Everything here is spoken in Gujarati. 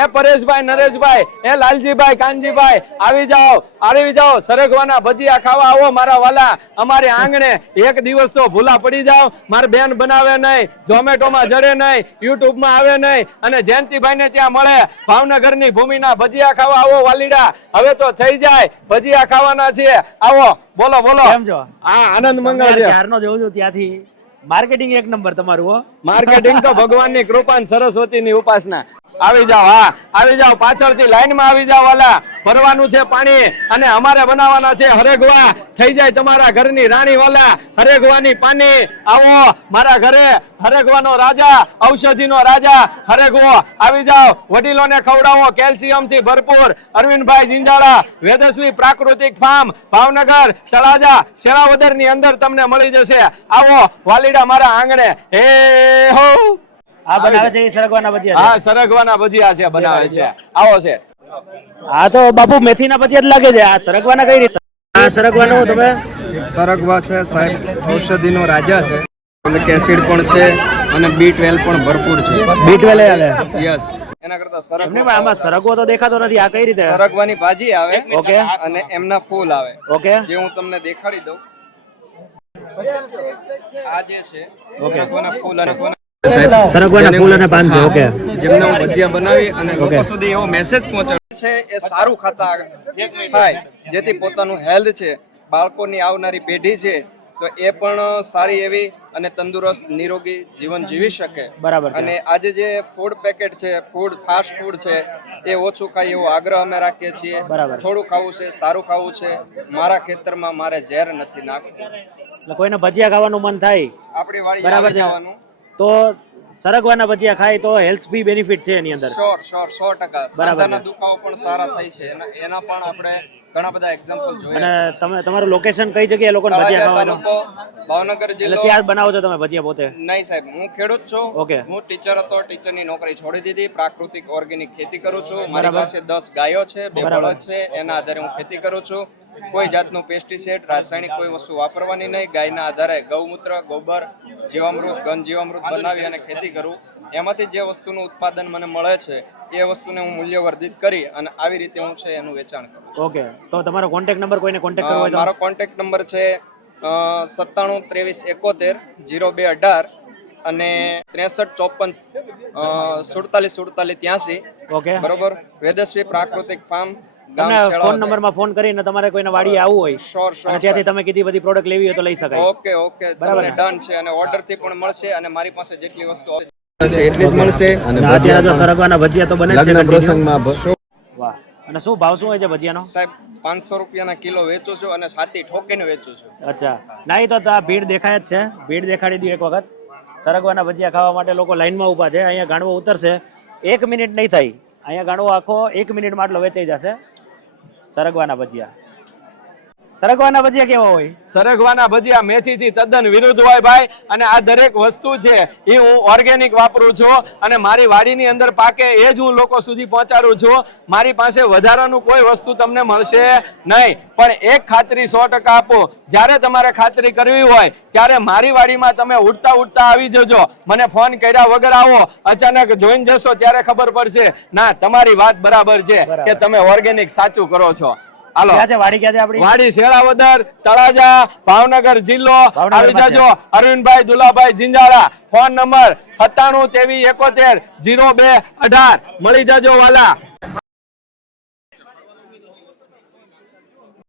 એ પરેશભાઈ, નરેશભાઈ, એ લાલજીભાઈ, કાનજીભાઈ, આવી જાઓ સરગવાના ભજીયા ખાવા આવો મારા વાલા અમારી આંગણે. એક દિવસ તો ભૂલા પડી જાઓ, મારી બેન બનાવે નહીં, ઝોમેટોમાં જડે નહીં, યુટ્યુબમાં આવે નહીં, અને જયંતિભાઈ ને ત્યાં મળે. ભાવનગરની ભૂમિના ભજીયા ખાવા આવો વાલીડા. હવે તો થઈ જાય, ભજીયા ખાવાના છે. આવો, બોલો બોલો. કેમ છો? હા, આનંદ મંગળ છે. ક્યારનો જોઉં છું ત્યાંથી. માર્કેટિંગ એક નંબર તમારું. હો, માર્કેટિંગ તો ભગવાનની કૃપા, સરસ્વતીની ઉપાસના. આવી જાઓ, હા આવી જાઓ, પાછળથી લાઈનમાં આવી જાઓ વાલા. ભરવાનું છે પાણી, અને અમારે બનાવવાના છે હરેગવા. થઈ જાય તમારા ઘરની રાણી વાલા, હરેગવાની પાણી. આવો મારા ઘરે, હરેગવાનો રાજા, ઔષધિનો રાજા હરેગવો. આવી જાઓ, વડીલોને ખવડાવો કેલ્શિયમ થી ભરપૂર. અરવિંદભાઈ જિંજાળા, વેદસ્વી પ્રાકૃતિક ફાર્મ, ભાવનગર, તળાજા, શેરાવદર ની અંદર તમને મળી જશે. આવો વાલીડા મારા આંગણે. હે હો, આ બનાવે છે સરગવાના ભજીયા. હા, સરગવાના ભજીયા છે, બનાવે છે. આવો છે. આ તો બાપુ મેથીના ભજીયા જ લાગે છે. આ સરગવાના કઈ રીતે? આ સરગવાનું તમે સરગવા છે સાહેબ, ઔષધિનો રાજા છે. ફોલિક એસિડ પણ છે અને B12 પણ ભરપૂર છે. B12 આલે. યસ. એના કરતા એમને પણ આમાં સરગવો તો દેખાતો નથી. આ કઈ રીતે? સરગવાની ભાજી આવે, ઓકે, અને એમના ફૂલ આવે. ઓકે, જે હું તમને દેખાડી દઉં. આ જે છે ઓકે, સરગવાના ફૂલ અને સરગવાના ફૂલ અને પાન છે. ઓકે, જેમને હું ભજીયા બનાવી અને લોકો સુધી એવો મેસેજ પહોંચાડે છે એ સારું ખાતા થાય, જેથી પોતાનું હેલ્થ છે, બાળકોની આવનારી પેઢી છે, તો એ પણ સારી એવી અને તંદુરસ્ત નિરોગી જીવન જીવી શકે. બરાબર છે. અને આજે જે ફૂડ પેકેટ છે, ફાસ્ટ ફૂડ છે, એ ઓછું ખાય એવો આગ્રહ અમે રાખીએ છીએ. બરાબર. થોડું ખાવું છે, સારું ખાવું છે. મારા ખેતરમાં મારે ઝેર નથી નાખવું. એટલે કોઈને ભજીયા ખાવાનું મન થાય, આપણી વાડી બરાબર છે, જવાનું. તો સરગવાના ભજીયા ખાય તો હેલ્થ બી બેનિફિટ છે એની અંદર. શ્યોર 100%. સાંધાના દુખાવો પણ સારા થાય છે, એના પણ આપણે ઘણા બધા એક્ઝામ્પલ જોયા અને છે. તમે તમારું લોકેશન કઈ જગ્યાએ લોકોને ભજીયા ખાવાનું? તાલુકો ભાવનગર એટલે જિલ્લો. ત્યાં જ બનાવો છો તમે ભજીયા પોતે? નહીં સાહેબ, હું ખેડૂત છું. ઓકે. હું ટીચર હતો, ટીચરની નોકરી છોડી દીધી. પ્રાકૃતિક ઓર્ગેનિક ખેતી કરું છું. મારી પાસે 10 ગાયો છે, 2 બળદ છે. એના આધારે હું ખેતી કરું છું. કોઈ જાતનું પેસ્ટિસાઇડ, રાસાયણિક કોઈ વસ્તુ વાપરવાની નહીં. ગાયના આધારે ગૌમૂત્ર, ગોબર, જીવામૃત, ઘન જીવામૃત બનાવી અને ખેતી કરું. એમાંથી જે વસ્તુનું ઉત્પાદન મને મળે છે એ વસ્તુને હું મૂલ્યવર્ધિત કરી અને આવી રીતે હું છે એનું વેચાણ કરું. ઓકે, તો તમારો કોન્ટેક્ટ નંબર કોઈને કોન્ટેક્ટ કરવો હોય તો? મારો કોન્ટેક્ટ નંબર છે 97 23 71 0218 અને 63 54 47 83. ઓકે, બરોબર. વેદસ્વી પ્રાકૃતિક ફાર્મ. તમને ફોન નંબરમાં ફોન કરીને તમારે કોઈને વાડીએ આવવું હોય શ્યોર અને ત્યાંથી તમે કીધી બધી પ્રોડક્ટ લેવી હોય તો લઈ શકાય. ઓકે ઓકે, બરાબર. ડન છે. અને ઓર્ડર થી પણ મળશે, અને મારી પાસે જેટલી વસ્તુ છે એટલી જ મળશે. અને અત્યારે જો સરગવાના ભજીયા તો બને જ છે પ્રસંગમાં વાહ. અને શું ભાવ શું હોય છે ભજીયાનો? સાહેબ 500 રૂપિયાના કિલો વેચું છું અને છાતી ઠોકીને વેચું છું. અચ્છા, નહીં તો આ ભીડ દેખાય જ છે. ભીડ દેખાડી દઉં એક વખત. સરગવાના ભજીયા ખાવા માટે લોકો લાઈનમાં ઊભા છે. અહીંયા ગાંડવો ઉતરશે, 1 મિનિટ નહીં થાય. અહીંયા ગાંડવો આખો 1 મિનિટમાં આટલો વેચાઈ જશે. સરગવાના ભજીયા. સરગવાના ભજીયા કેવા હોય? સરગવાના ભજીયા મેથીથી તદ્દન વિરુદ્ધ હોય ભાઈ. અને આ દરેક વસ્તુ છે એ હું ઓર્ગેનિક વાપરું છું, અને મારી વાડીની અંદર પાકે એ જ હું લોકો સુધી પહોંચાડું છું. મારી પાસે વધારાનું કોઈ વસ્તુ તમને મળશે નહીં. પણ એક ખાતરી 100% આપો, જ્યારે તમારે ખાતરી કરવી હોય ત્યારે મારી વાડીમાં તમે ઉડતા આવી જજો. મને ફોન કર્યા વગર આવો. અચાનક જોઈને જશો ત્યારે ખબર પડશે ના તમારી વાત બરાબર છે કે તમે ઓર્ગેનિક સાચું કરો છો. હાલો, ક્યાં છે વાડી? ક્યાં છે આપણી વાડી? શેરાવદર, તળાજા, ભાવનગર જિલ્લો. આવી જાજો. અરવિંદભાઈ દુલાભાઈ જિંજાળા. Phone number 97 23 71 0218. મળી જાજો વાલા.